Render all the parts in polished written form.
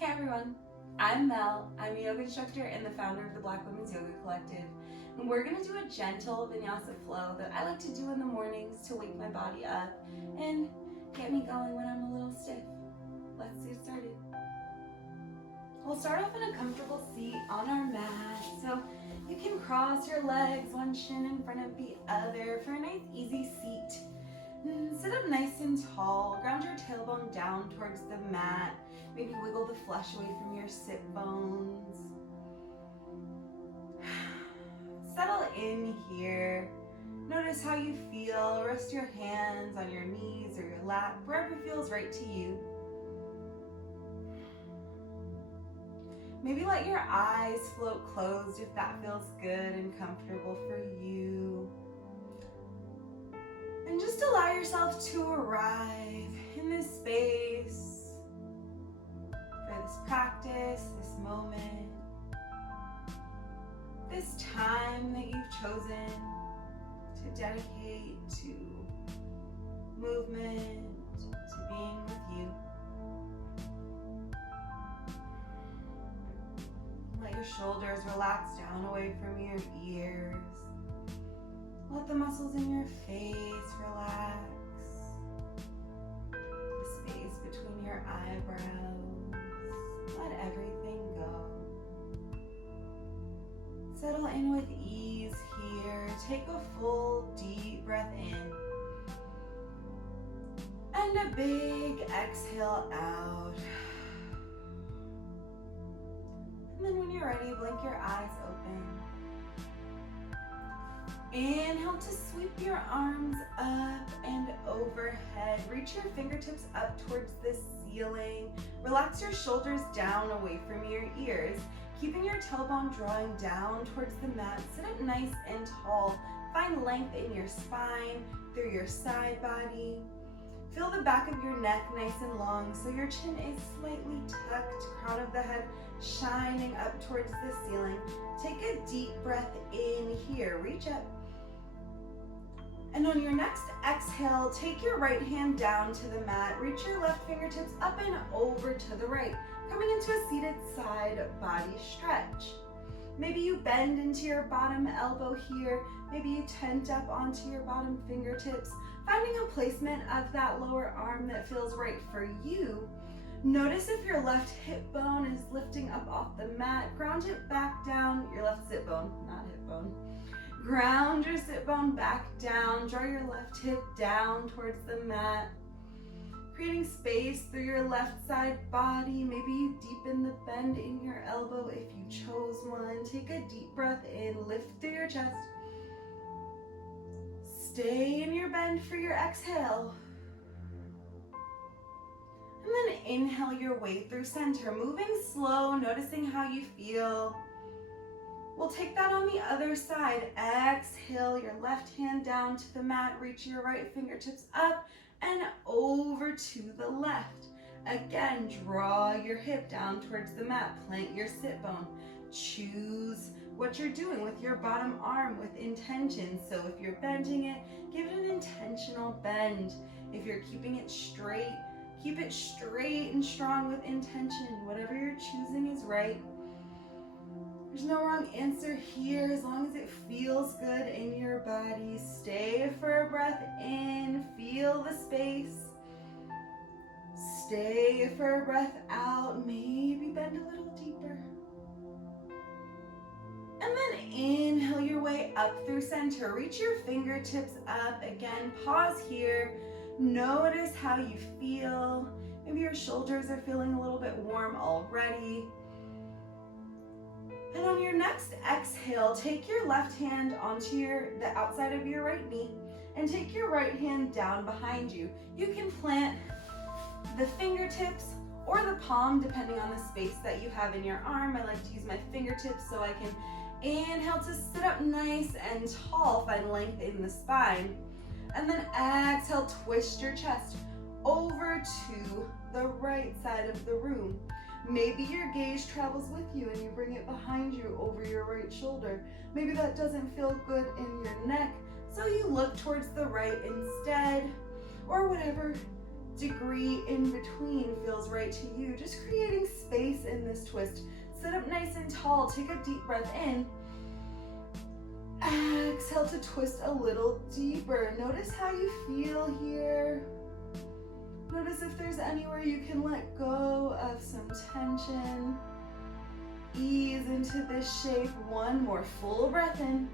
Hey everyone, I'm Mel. I'm a yoga instructor and the founder of the Black Women's Yoga Collective. And we're going to do a gentle Vinyasa flow that I like to do in the mornings to wake my body up and get me going when I'm a little stiff. Let's get started. We'll start off in a comfortable seat on our mat. So you can cross your legs, one shin in front of the other for a nice easy seat. Sit up nice and tall, ground your tailbone down towards the mat. Maybe wiggle the flesh away from your sit bones. Settle in here. Notice how you feel. Rest your hands on your knees or your lap, wherever feels right to you. Maybe let your eyes float closed if that feels good and comfortable for you. And just allow yourself to arrive in this space for this practice, this moment, this time that you've chosen to dedicate to movement, to being with you. Let your shoulders relax down away from your ears. Let the muscles in your face relax. The space between your eyebrows. Let everything go. Settle in with ease here. Take a full deep breath in. And a big exhale out. And then when you're ready, blink your eyes open. Inhale to sweep your arms up and overhead. Reach your fingertips up towards the ceiling. Relax your shoulders down away from your ears. Keeping your tailbone drawing down towards the mat. Sit up nice and tall. Find length in your spine, through your side body. Feel the back of your neck nice and long so your chin is slightly tucked, crown of the head shining up towards the ceiling. Take a deep breath in here. Reach up. And on your next exhale, take your right hand down to the mat. Reach your left fingertips up and over to the right, coming into a seated side body stretch. Maybe you bend into your bottom elbow here. Maybe you tent up onto your bottom fingertips, finding a placement of that lower arm that feels right for you. Notice if your left hip bone is lifting up off the mat. Ground it back down, your left sit bone, not hip bone. Ground your sit bone back down. Draw your left hip down towards the mat. Creating space through your left side body. Maybe you deepen the bend in your elbow if you chose one. Take a deep breath in, lift through your chest. Stay in your bend for your exhale. And then inhale your way through center, moving slow, noticing how you feel. We'll take that on the other side. Exhale your left hand down to the mat, reach your right fingertips up and over to the left. Again, draw your hip down towards the mat, plant your sit bone. Choose what you're doing with your bottom arm with intention. So if you're bending it, give it an intentional bend. If you're keeping it straight, keep it straight and strong with intention. Whatever you're choosing is right. There's no wrong answer here as long as it feels good in your body. Stay for a breath in, feel the space. Stay for a breath out, maybe bend a little deeper. And then inhale your way up through center. Reach your fingertips up. Again, pause here. Notice how you feel. Maybe your shoulders are feeling a little bit warm already. And on your next exhale, take your left hand onto the outside of your right knee and take your right hand down behind you. You can plant the fingertips or the palm depending on the space that you have in your arm. I like to use my fingertips so I can inhale to sit up nice and tall, find length in the spine. And then exhale, twist your chest over to the right side of the room. Maybe your gaze travels with you and you bring it behind you over your right shoulder. Maybe that doesn't feel good in your neck, so you look towards the right instead, or whatever degree in between feels right to you. Just creating space this twist. Sit up nice and tall. Take a deep breath in. Exhale to twist a little deeper. Notice how you feel here. Notice if there's anywhere you can let go of some tension. Ease into this shape. One more full breath in.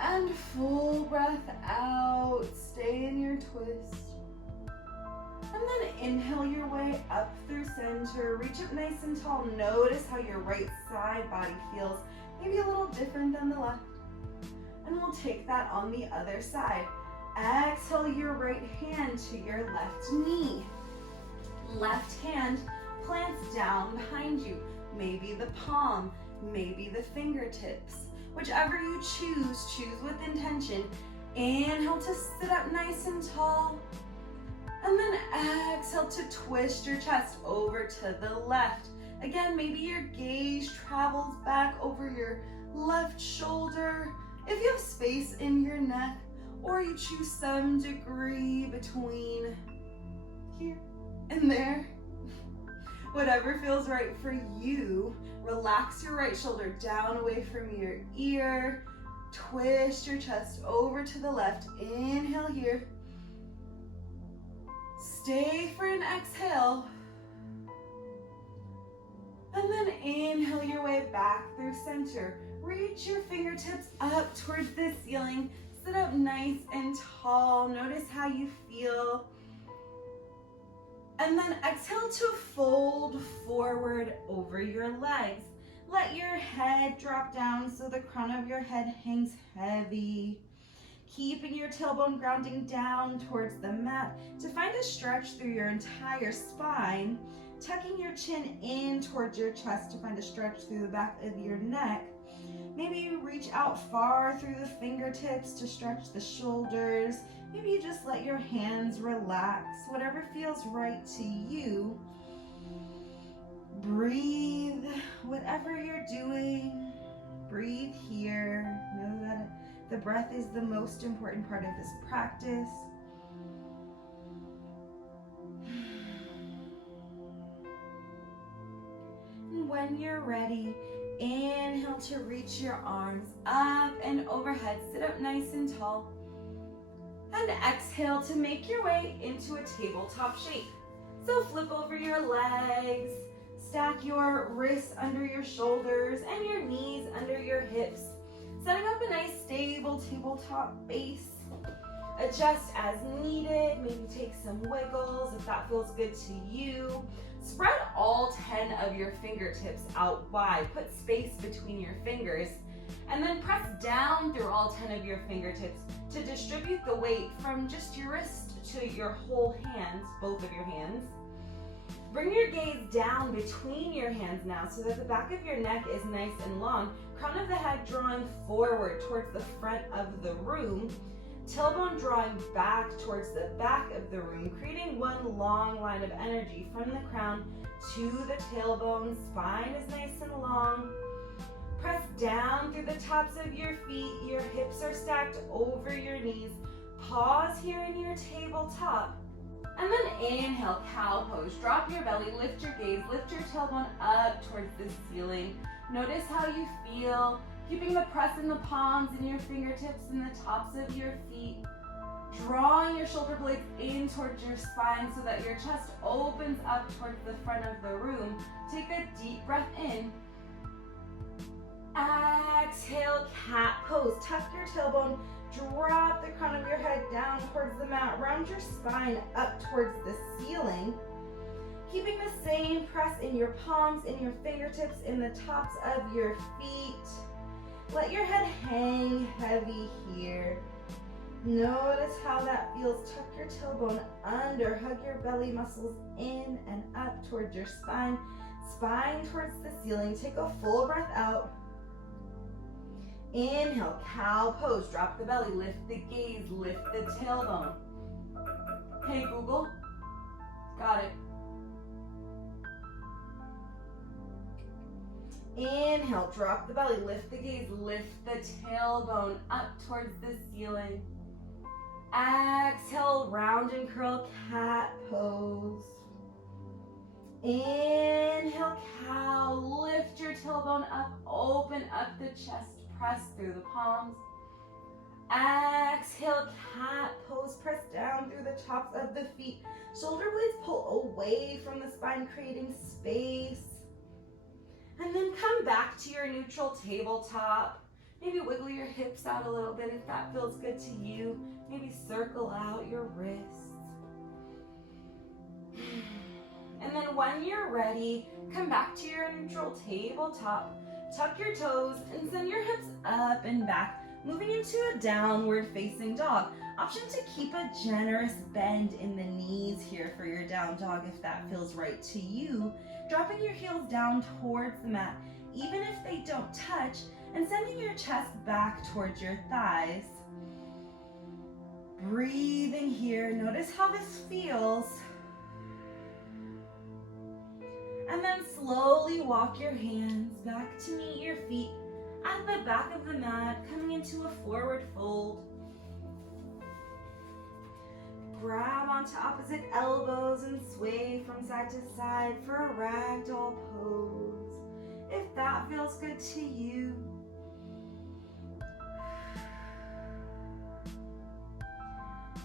And full breath out. Stay in your twist. And then inhale your way up through center. Reach up nice and tall. Notice how your right side body feels. Maybe a little different than the left. And we'll take that on the other side. Exhale your right hand to your left knee. Left hand plants down behind you. Maybe the palm, maybe the fingertips. Whichever you choose, choose with intention. Inhale to sit up nice and tall. And then exhale to twist your chest over to the left. Again, maybe your gaze travels back over your left shoulder. If you have space in your neck, or you choose some degree between here and there, whatever feels right for you, relax your right shoulder down away from your ear. Twist your chest over to the left. Inhale here. Stay for an exhale. And then inhale your way back through center. Reach your fingertips up towards the ceiling. Sit up nice and tall. Notice how you feel. And then exhale to fold forward over your legs. Let your head drop down so the crown of your head hangs heavy. Keeping your tailbone grounding down towards the mat to find a stretch through your entire spine. Tucking your chin in towards your chest to find a stretch through the back of your neck. Maybe you reach out far through the fingertips to stretch the shoulders. Maybe you just let your hands relax, whatever feels right to you. Breathe, whatever you're doing, breathe here. Know that the breath is the most important part of this practice. And when you're ready, inhale to reach your arms up and overhead. Sit up nice and tall. And exhale to make your way into a tabletop shape. So flip over your legs. Stack your wrists under your shoulders and your knees under your hips. Setting up a nice stable tabletop base. Adjust as needed. Maybe take some wiggles if that feels good to you. Spread all 10 of your fingertips out wide. Put space between your fingers. And then press down through all 10 of your fingertips to distribute the weight from just your wrist to your whole hands, both of your hands. Bring your gaze down between your hands now so that the back of your neck is nice and long. Crown of the head drawing forward towards the front of the room. Tailbone drawing back towards the back of the room, creating one long line of energy from the crown to the tailbone. Spine is nice and long. Press down through the tops of your feet. Your hips are stacked over your knees. Pause here in your tabletop. And then inhale, cow pose. Drop your belly, lift your gaze, lift your tailbone up towards the ceiling. Notice how you feel. Keeping the press in the palms and your fingertips and the tops of your feet. Drawing your shoulder blades in towards your spine so that your chest opens up towards the front of the room. Take a deep breath in. Exhale, cat pose. Tuck your tailbone. Drop the crown of your head down towards the mat. Round your spine up towards the ceiling. Keeping the same press in your palms, in your fingertips, in the tops of your feet. Let your head hang heavy here. Notice how that feels. Tuck your tailbone under. Hug your belly muscles in and up towards your spine. Spine towards the ceiling. Take a full breath out. Inhale, cow pose. Drop the belly, lift the gaze, lift the tailbone. Hey Google, got it. Inhale, drop the belly, lift the gaze, lift the tailbone up towards the ceiling. Exhale, round and curl, cat pose. Inhale, Inhale, cow. Lift your tailbone up. Open up the chest. Press through the palms. Exhale, cat pose. Press down through the tops of the feet. Shoulder blades pull away from the spine, creating space. And then come back to your neutral tabletop. Maybe wiggle your hips out a little bit if that feels good to you. Maybe circle out your wrists. And then when you're ready, come back to your neutral tabletop. Tuck your toes and send your hips up and back, moving into a downward facing dog. Option to keep a generous bend in the knees here for your down dog if that feels right to you. Dropping your heels down towards the mat, even if they don't touch, and sending your chest back towards your thighs. Breathing here, notice how this feels. And then slowly walk your hands back to meet your feet at the back of the mat, coming into a forward fold. Grab onto opposite elbows and sway from side to side for a ragdoll pose, if that feels good to you.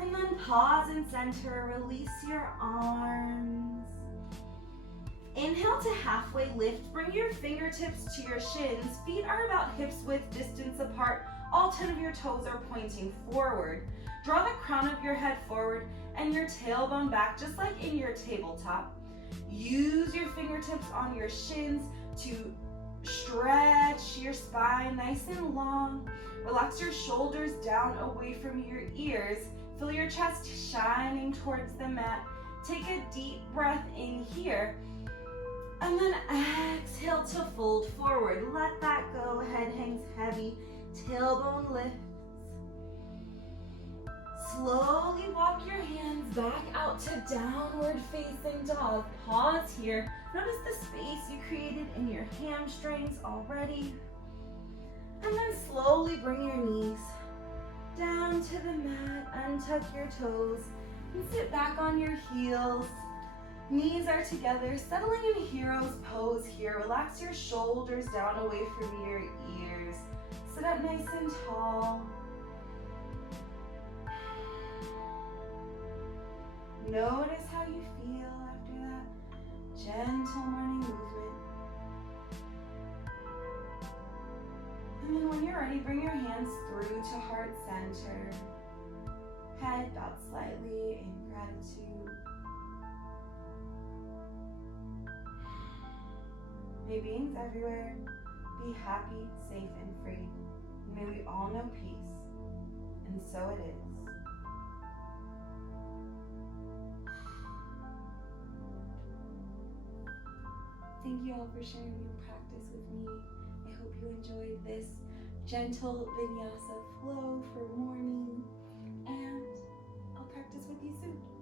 And then pause and center, release your arms. Inhale to halfway lift, bring your fingertips to your shins. Feet are about hips width distance apart. All 10 of your toes are pointing forward. Draw the crown of your head forward and your tailbone back, just like in your tabletop. Use your fingertips on your shins to stretch your spine nice and long. Relax your shoulders down away from your ears. Feel your chest shining towards the mat. Take a deep breath in here. And then exhale to fold forward. Let that go. Head hangs heavy. Tailbone lifts. Slowly walk your hands back out to downward facing dog. Pause here. Notice the space you created in your hamstrings already. And then slowly bring your knees down to the mat. Untuck your toes and sit back on your heels. Knees are together, settling in hero's pose here. Relax your shoulders down away from your ears. Sit up nice and tall. Notice how you feel after that gentle morning movement. And then when you're ready, bring your hands through to heart center. Head bowed slightly in gratitude. May beings everywhere be happy, safe, and free. May we all know peace. And so it is. Thank you all for sharing your practice with me. I hope you enjoyed this gentle vinyasa flow for morning. And I'll practice with you soon.